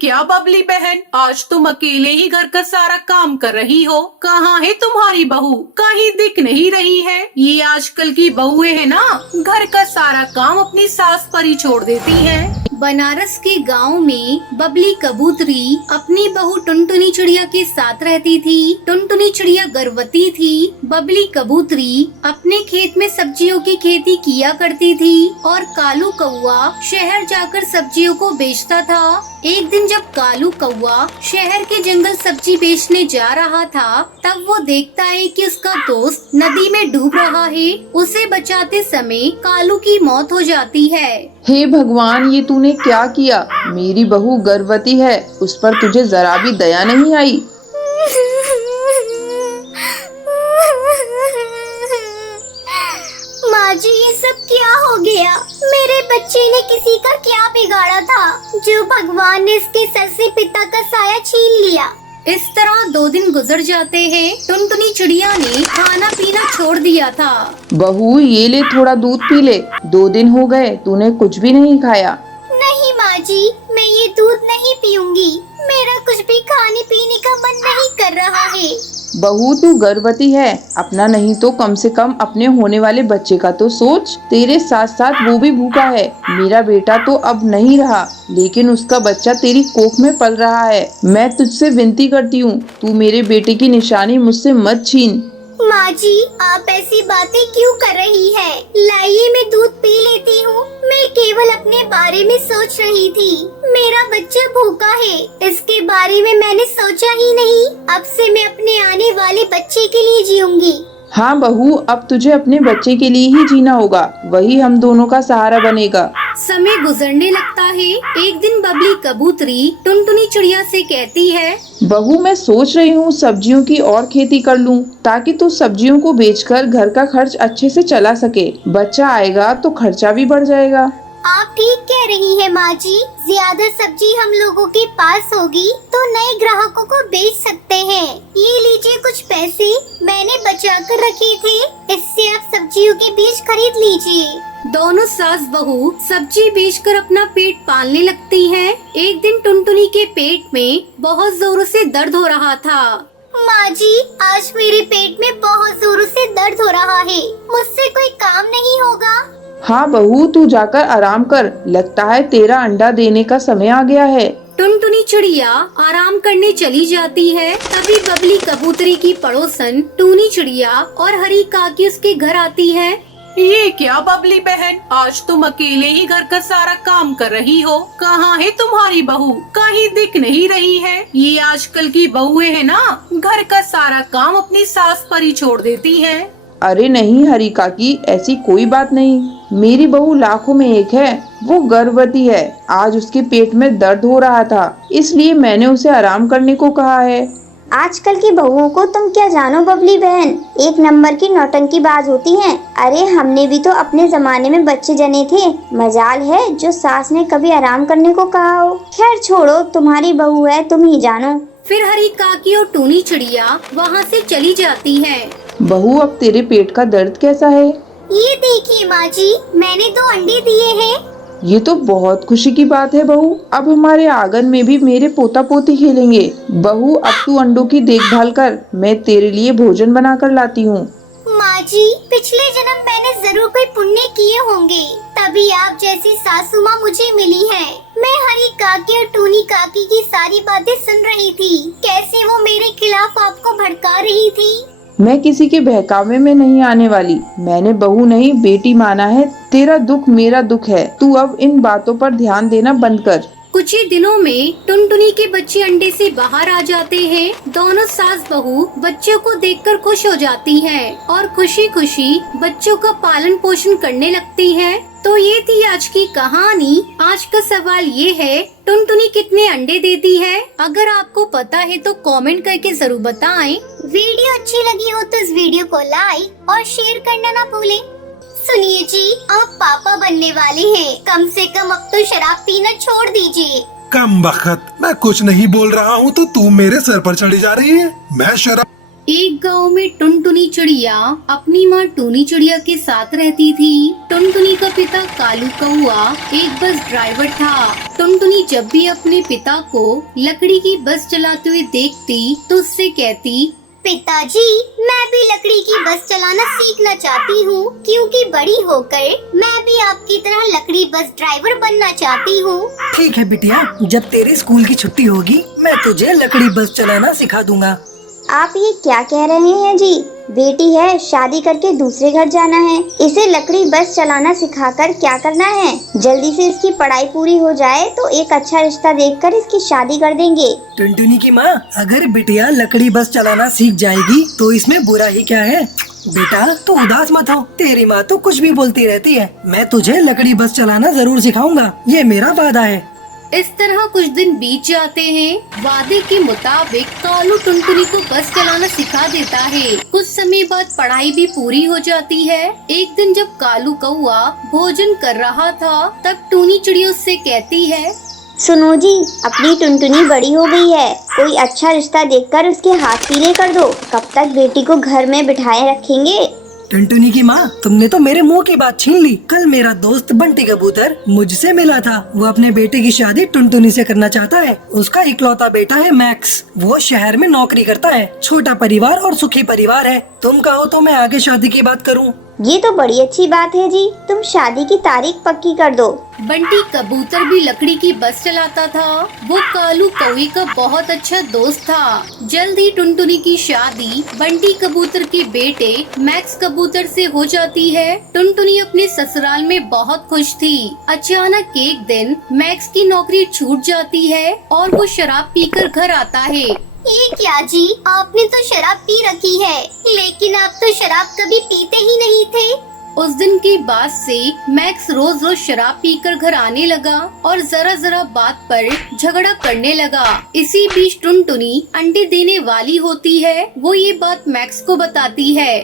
क्या बबली बहन, आज तुम अकेले ही घर का सारा काम कर रही हो? कहाँ है तुम्हारी बहू? कहीं दिख नहीं रही है। ये आजकल की बहुएं है ना, घर का सारा काम अपनी सास पर ही छोड़ देती हैं। बनारस के गांव में बबली कबूतरी अपनी बहू टुनटुनी चिड़िया के साथ रहती थी। टुनटुनी चिड़िया गर्भवती थी। बबली कबूतरी अपने खेत में सब्जियों की खेती किया करती थी और कालू कौआ शहर जाकर सब्जियों को बेचता था। एक दिन जब कालू कौआ शहर के जंगल सब्जी बेचने जा रहा था, तब वो देखता है कि उसका दोस्त नदी में डूब रहा है। उसे बचाते समय कालू की मौत हो जाती है। हे भगवान, ये तूने क्या किया? मेरी बहू गर्भवती है, उस पर तुझे जरा भी दया नहीं आई। माँ जी, ये सब क्या हो गया? मेरे बच्चे ने किसी का क्या बिगाड़ा था जो भगवान ने इसके सर से पिता का साया छीन लिया? इस तरह 2 दिन गुजर जाते हैं। टुनटुनी चिड़िया ने खाना पीना छोड़ दिया था। बहू, ये ले, थोड़ा दूध पी ले। 2 दिन हो गए, तूने कुछ भी नहीं खाया। नहीं माँ जी, मैं ये दूध नहीं पीऊंगी। मेरा कुछ भी खाने पीने का मन नहीं कर रहा है। बहू, तू गर्भवती है, अपना नहीं तो कम से कम अपने होने वाले बच्चे का तो सोच। तेरे साथ साथ वो भी भूखा है। मेरा बेटा तो अब नहीं रहा, लेकिन उसका बच्चा तेरी कोख में पल रहा है। मैं तुझसे विनती करती हूँ, तू मेरे बेटे की निशानी मुझसे मत छीन। माँ जी, आप ऐसी बातें क्यों कर रही है? लाइए, मैं दूध पी लेती हूँ। मैं केवल अपने बारे में सोच रही थी। मेरा बच्चा भूखा है, इसके बारे में मैंने सोचा ही नहीं। अब से मैं अपने आने वाले बच्चे के लिए जीऊंगी। हाँ बहू, अब तुझे अपने बच्चे के लिए ही जीना होगा, वही हम दोनों का सहारा बनेगा। समय गुजरने लगता है। एक दिन बबली कबूतरी टुनटुनी चिड़िया से कहती है, बहू, मैं सोच रही हूँ सब्जियों की और खेती कर लूँ, ताकि तू सब्जियों को बेचकर घर का खर्च अच्छे से चला सके। बच्चा आएगा तो खर्चा भी बढ़ जाएगा। आप ठीक कह रही है माँ जी। ज्यादा सब्जी हम लोगों के पास होगी तो नए ग्राहकों को बेच सकते हैं। ये लीजिए कुछ पैसे, मैंने बचा कर रखे थे। इससे आप सब्जियों के बीज खरीद लीजिए। दोनों सास बहू सब्जी बेचकर अपना पेट पालने लगती हैं। एक दिन टुनटुनी के पेट में बहुत जोरों से दर्द हो रहा था। माँ जी, आज मेरे पेट में बहुत जोरों से दर्द हो रहा है। मुझसे कोई काम नहीं होगा? हाँ बहू, तू जाकर आराम कर, लगता है तेरा अंडा देने का समय आ गया है। टुनटुनी चिड़िया आराम करने चली जाती है। तभी बबली कबूतरी की पड़ोसन टूनी चिड़िया और हरी काकी उसके घर आती है। ये क्या बबली बहन, आज तुम अकेले ही घर का सारा काम कर रही हो? कहाँ है तुम्हारी बहू? कहीं दिख नहीं रही है। ये आजकल की बहुएं है ना, घर का सारा काम अपनी सास पर ही छोड़ देती हैं। अरे नहीं हरी काकी, ऐसी कोई बात नहीं। मेरी बहू लाखों में एक है, वो गर्भवती है। आज उसके पेट में दर्द हो रहा था, इसलिए मैंने उसे आराम करने को कहा है। आजकल की बहुओं को तुम क्या जानो बबली बहन, एक नंबर की नौटंकीबाज होती हैं। अरे हमने भी तो अपने जमाने में बच्चे जने थे। मजाल है जो सास ने कभी आराम करने को कहा हो। खैर छोड़ो, तुम्हारी बहू है, तुम ही जानो। फिर हरी काकी और टूनी चिड़िया वहाँ से चली जाती है। बहू, अब तेरे पेट का दर्द कैसा है? ये देखिए माँ जी, मैंने 2 अंडे दिए हैं। ये तो बहुत खुशी की बात है बहू। अब हमारे आंगन में भी मेरे पोता पोती खेलेंगे। बहू, अब तू अंडों की देखभाल कर, मैं तेरे लिए भोजन बना कर लाती हूँ। माँ जी, पिछले जन्म मैंने जरूर कोई पुण्य किए होंगे, तभी आप जैसी सासू माँ मुझे मिली है। मैं हरी काकी और टूनी काकी की सारी बातें सुन रही थी। कैसे वो मेरे खिलाफ आपको भड़का रही थी। मैं किसी के बहकावे में नहीं आने वाली। मैंने बहू नहीं बेटी माना है। तेरा दुख मेरा दुख है। तू अब इन बातों पर ध्यान देना बंद कर। कुछ ही दिनों में टुनटुनी के बच्चे अंडे से बाहर आ जाते हैं। दोनों सास बहू बच्चों को देखकर खुश हो जाती हैं और खुशी खुशी बच्चों का पालन पोषण करने लगती हैं। तो ये थी आज की कहानी। आज का सवाल ये है, टुनटुनी कितने अंडे देती है? अगर आपको पता है तो कमेंट करके जरूर बताएं। वीडियो अच्छी लगी हो तो इस वीडियो को लाइक और शेयर करना ना भूलें। सुनिए जी, आप पापा बनने वाले हैं, कम से कम अब तो शराब पीना छोड़ दीजिए। कम बखत, मैं कुछ नहीं बोल रहा हूँ तो तू मेरे सर पर चढ़ी जा रही है। मैं शराब एक गांव में टुनटुनी चिड़िया अपनी माँ टूनी चिड़िया के साथ रहती थी। टुनटुनी का पिता कालू कौआ एक बस ड्राइवर था। टुनटुनी जब भी अपने पिता को लकड़ी की बस चलाते हुए देखती तो उससे कहती, पिताजी, मैं भी लकड़ी की बस चलाना सीखना चाहती हूँ, क्योंकि बड़ी होकर मैं भी आपकी तरह लकड़ी बस ड्राइवर बनना चाहती हूँ। ठीक है बिटिया, जब तेरे स्कूल की छुट्टी होगी मैं तुझे लकड़ी बस चलाना सिखा दूंगा। आप ये क्या कह रहे हैं जी? बेटी है, शादी करके दूसरे घर जाना है, इसे लकड़ी बस चलाना सिखाकर क्या करना है? जल्दी से इसकी पढ़ाई पूरी हो जाए तो एक अच्छा रिश्ता देखकर इसकी शादी कर देंगे। टुनटुनी की माँ, अगर बिटिया लकड़ी बस चलाना सीख जाएगी तो इसमें बुरा ही क्या है? बेटा तू उदास मत हो, तेरी माँ तो कुछ भी बोलती रहती है। मैं तुझे लकड़ी बस चलाना जरूर सिखाऊंगा, ये मेरा वादा है। इस तरह कुछ दिन बीत जाते हैं। वादे के मुताबिक कालू टुनटुनी को बस चलाना सिखा देता है। कुछ समय बाद पढ़ाई भी पूरी हो जाती है। एक दिन जब कालू कौआ भोजन कर रहा था तब टूनी चिड़िया उससे कहती है, सुनो जी, अपनी टुनटुनी बड़ी हो गई है, कोई अच्छा रिश्ता देखकर उसके हाथ पीले कर दो। कब तक बेटी को घर में बिठाए रखेंगे? टुनटुनी की माँ, तुमने तो मेरे मुंह की बात छीन ली। कल मेरा दोस्त बंटी कबूतर मुझसे मिला था। वो अपने बेटे की शादी टुनटुनी से करना चाहता है। उसका इकलौता बेटा है मैक्स। वो शहर में नौकरी करता है। छोटा परिवार और सुखी परिवार है। तुम कहो तो मैं आगे शादी की बात करूँ। ये तो बड़ी अच्छी बात है जी, तुम शादी की तारीख पक्की कर दो। बंटी कबूतर भी लकड़ी की बस चलाता था। वो कालू कौवे का बहुत अच्छा दोस्त था। जल्द ही टुनटुनी की शादी बंटी कबूतर के बेटे मैक्स कबूतर से हो जाती है। टुनटुनी अपने ससुराल में बहुत खुश थी। अचानक एक दिन मैक्स की नौकरी छूट जाती है और वो शराब पीकर घर आता है। ये क्या जी, आपने तो शराब पी रखी है, लेकिन आप तो शराब कभी पीते ही नहीं थे। उस दिन के बाद से मैक्स रोज रोज शराब पीकर घर आने लगा और जरा जरा बात पर झगड़ा करने लगा। इसी बीच टुनटुनी अंडे देने वाली होती है। वो ये बात मैक्स को बताती है।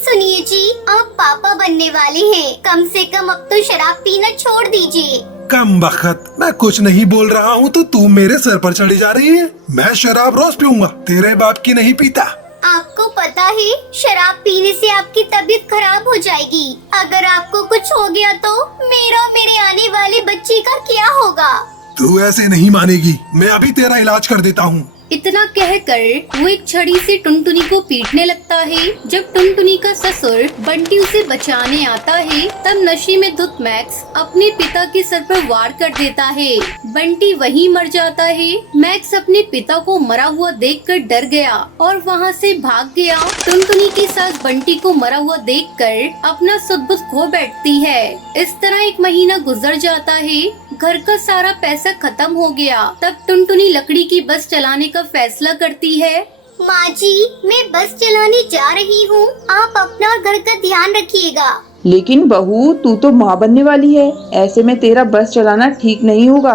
सुनिए जी, आप पापा बनने वाले हैं, कम से कम अब तो शराब पीना छोड़ दीजिए। कम बखत, मैं कुछ नहीं बोल रहा हूँ तो तू मेरे सर पर चढ़ी जा रही है। मैं शराब रोज पीऊंगा, तेरे बाप की नहीं पीता। आपको पता है, शराब पीने से आपकी तबीयत खराब हो जाएगी। अगर आपको कुछ हो गया तो मेरा और मेरे आने वाले बच्चे का क्या होगा? तू ऐसे नहीं मानेगी, मैं अभी तेरा इलाज कर देता हूँ। इतना कहकर वो एक छड़ी से टुनटुनी को पीटने लगता है। जब टुनटुनी का ससुर बंटी उसे बचाने आता है तब नशे में धुत मैक्स अपने पिता के सर पर वार कर देता है। बंटी वहीं मर जाता है। मैक्स अपने पिता को मरा हुआ देखकर डर गया और वहाँ से भाग गया। टुनटुनी की सास बंटी को मरा हुआ देखकर अपना सुध-बुध खो बैठती है। इस तरह एक महीना गुजर जाता है। घर का सारा पैसा खत्म हो गया। तब टुनटुनी लकड़ी की बस चलाने का फैसला करती है। माँ जी, मैं बस चलाने जा रही हूँ, आप अपना और घर का ध्यान रखिएगा। लेकिन बहू, तू तो माँ बनने वाली है, ऐसे में तेरा बस चलाना ठीक नहीं होगा।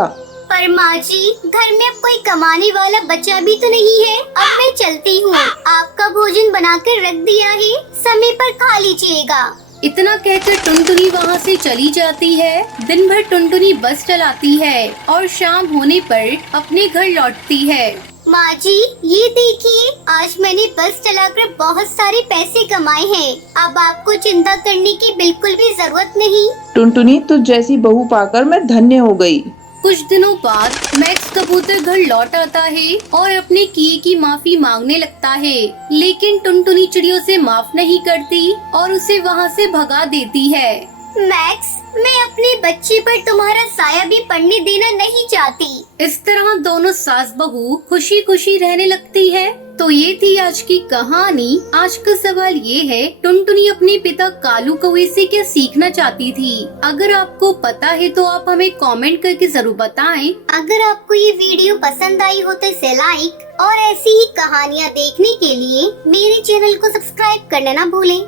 पर माँ जी, घर में अब कोई कमाने वाला बच्चा भी तो नहीं है। अब मैं चलती हूँ, आपका भोजन बनाकर रख दिया है, समय पर खा लीजिएगा। इतना कहकर टुनटुनी वहाँ से चली जाती है। दिन भर टुनटुनी बस चलाती है और शाम होने पर अपने घर लौटती है। माँ जी, ये देखिए, आज मैंने बस चलाकर बहुत सारे पैसे कमाए हैं। अब आपको चिंता करने की बिल्कुल भी जरूरत नहीं। टुनटुनी, तुझ जैसी बहू पाकर मैं धन्य हो गई। कुछ दिनों बाद मैक्स कबूतर घर लौट आता है और अपने किए की माफी मांगने लगता है, लेकिन टुनटुनी चिड़ियों से माफ नहीं करती और उसे वहाँ से भगा देती है। मैक्स, मैं अपने बच्चे पर तुम्हारा साया भी पड़ने देना नहीं चाहती। इस तरह दोनों सास बहू खुशी खुशी रहने लगती है। तो ये थी आज की कहानी। आज का सवाल ये है, टुनटुनी अपने पिता कालू कौवे से क्या सीखना चाहती थी? अगर आपको पता है तो आप हमें कमेंट करके जरूर बताएं। अगर आपको ये वीडियो पसंद आई हो तो इसे लाइक और ऐसी ही कहानियाँ देखने के लिए मेरे चैनल को सब्सक्राइब करना ना भूलें।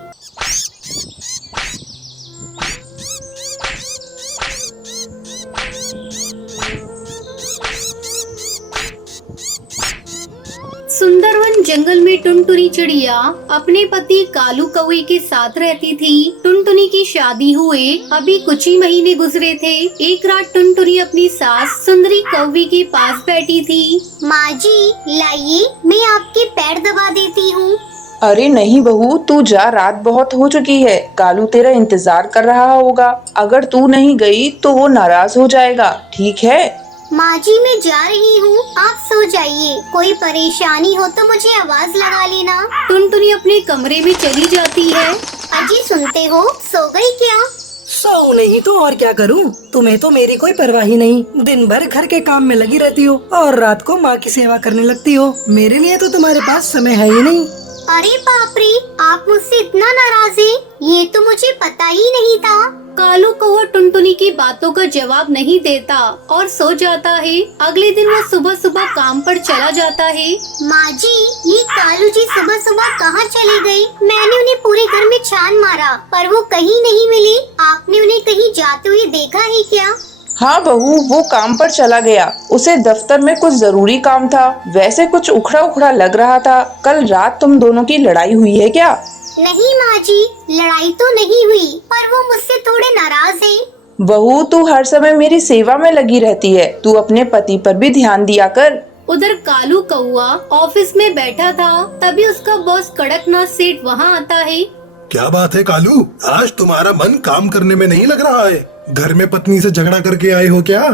सुंदरवन जंगल में टुनटुनी चिड़िया अपने पति कालू कौवे के साथ रहती थी। टुनटुनी की शादी हुए अभी कुछ ही महीने गुजरे थे। एक रात टुनटुनी अपनी सास सुंदरी कौवे के पास बैठी थी। माँ जी, लाइए, मैं आपके पैर दबा देती हूँ। अरे नहीं बहू, तू जा, रात बहुत हो चुकी है। कालू तेरा इंतजार कर रहा होगा। अगर तू नहीं गई तो वो नाराज हो जाएगा, ठीक है? माँ जी मैं जा रही हूँ, आप सो जाइए। कोई परेशानी हो तो मुझे आवाज लगा लेना। टुनटुनी अपने कमरे में चली जाती है। अजी सुनते हो, सो गई क्या? सो नहीं तो और क्या करूं? तुम्हें तो मेरी कोई परवाह ही नहीं। दिन भर घर के काम में लगी रहती हो और रात को माँ की सेवा करने लगती हो। मेरे लिए तो तुम्हारे पास समय है ही नहीं। अरे बाप रे, आप मुझसे इतना नाराज हैं? ये तो मुझे पता ही नहीं था। कालू कौवा टुनटुनी की बातों का जवाब नहीं देता और सो जाता है। अगले दिन वो सुबह सुबह काम पर चला जाता है। माँ जी, ये कालू जी सुबह सुबह कहाँ चले गए? मैंने उन्हें पूरे घर में छान मारा पर वो कहीं नहीं मिले। आपने उन्हें कहीं जाते हुए देखा है क्या? हाँ बहू, वो काम पर चला गया। उसे दफ्तर में कुछ जरूरी काम था। वैसे कुछ उखड़ा उखड़ा लग रहा था। कल रात तुम दोनों की लड़ाई हुई है क्या? नहीं माँ जी, लड़ाई तो नहीं हुई, पर वो मुझसे थोड़े नाराज हैं। बहू, तू हर समय मेरी सेवा में लगी रहती है। तू अपने पति पर भी ध्यान दिया कर। उधर कालू कौवा ऑफिस में बैठा था, तभी उसका बॉस कड़कनाथ सेठ वहाँ आता है। क्या बात है कालू, आज तुम्हारा मन काम करने में नहीं लग रहा है? घर में पत्नी से झगड़ा करके आए हो क्या?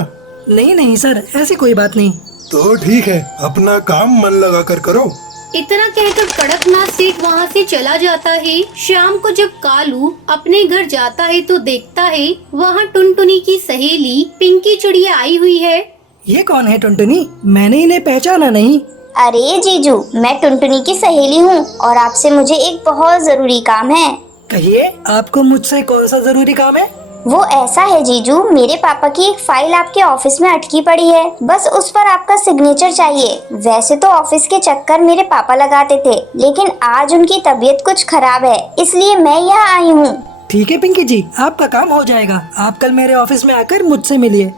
नहीं नहीं सर, ऐसी कोई बात नहीं। तो ठीक है, अपना काम मन लगा कर करो। इतना कहकर कड़कनाथ सेठ वहाँ से चला जाता है। शाम को जब कालू अपने घर जाता है तो देखता है वहाँ टुनटुनी की सहेली पिंकी चिड़िया आई हुई है। ये कौन है टुनटुनी? मैंने इन्हें पहचाना नहीं। अरे जीजू, मैं टुनटुनी की सहेली हूँ और आपसे मुझे एक बहुत जरूरी काम है। कहिए, आपको मुझसे कौन सा जरूरी काम है? वो ऐसा है जीजू, मेरे पापा की एक फाइल आपके ऑफिस में अटकी पड़ी है। बस उस पर आपका सिग्नेचर चाहिए। वैसे तो ऑफिस के चक्कर मेरे पापा लगाते थे, लेकिन आज उनकी तबीयत कुछ खराब है, इसलिए मैं यहाँ आई हूँ। ठीक है पिंकी जी, आपका काम हो जाएगा। आप कल मेरे ऑफिस में आकर मुझसे मिलिए।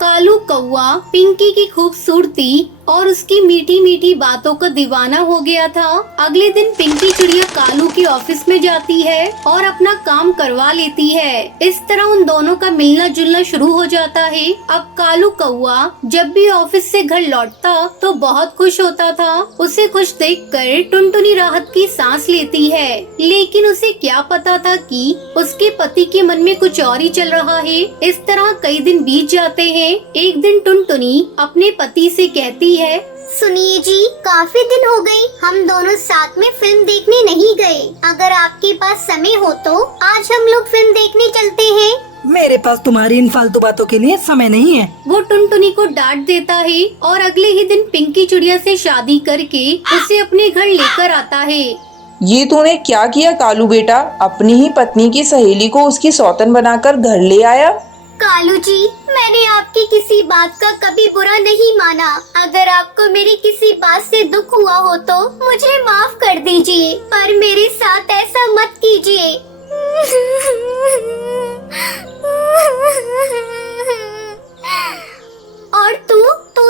कालू कौवा पिंकी की खूबसूरती और उसकी मीठी मीठी बातों का दीवाना हो गया था। अगले दिन पिंकी चिड़िया कालू के ऑफिस में जाती है और अपना काम करवा लेती है। इस तरह उन दोनों का मिलना जुलना शुरू हो जाता है। अब कालू कौवा जब भी ऑफिस से घर लौटता तो बहुत खुश होता था। उसे खुश देखकर टुनटुनी राहत की सांस लेती है, लेकिन उसे क्या पता था कि उसके पति के मन में कुछ और ही चल रहा है। इस तरह कई दिन बीत जाते हैं। एक दिन टुनटुनी अपने पति से कहती है, सुनिए जी, काफी दिन हो गए हम दोनों साथ में फिल्म देखने नहीं गए। अगर आपके पास समय हो तो आज हम लोग फिल्म देखने चलते हैं। मेरे पास तुम्हारी इन फालतू बातों के लिए समय नहीं है। वो टुनटुनी को डांट देता है और अगले ही दिन पिंकी चिड़िया से शादी करके उसे अपने घर लेकर आता है। ये तूने क्या किया कालू बेटा? अपनी ही पत्नी की सहेली को उसकी सौतन बनाकर घर ले आया। कालू जी, मैंने आपकी किसी बात का कभी बुरा नहीं माना। अगर आपको मेरी किसी बात से दुख हुआ हो तो मुझे माफ कर दीजिए, पर मेरे साथ ऐसा मत कीजिए। और तू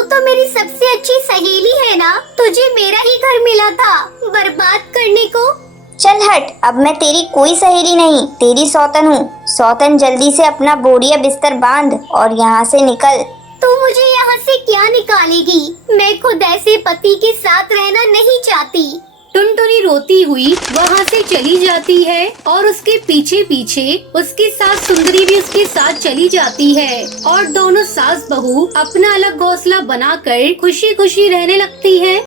तो मेरी सबसे अच्छी सहेली है ना? तुझे मेरा ही घर मिला था बर्बाद करने को। चल हट, अब मैं तेरी कोई सहेली नहीं, तेरी सौतन हूँ। सौतन, जल्दी से अपना बोरिया बिस्तर बांध और यहाँ से निकल। तू मुझे यहाँ से क्या निकालेगी? मैं खुद ऐसे पति के साथ रहना नहीं चाहती। टुनटुनी रोती हुई वहाँ से चली जाती है और उसके पीछे पीछे उसकी सास सुंदरी भी उसके साथ चली जाती है और दोनों सास बहू अपना अलग घोंसला बनाकर खुशी खुशी रहने लगती हैं।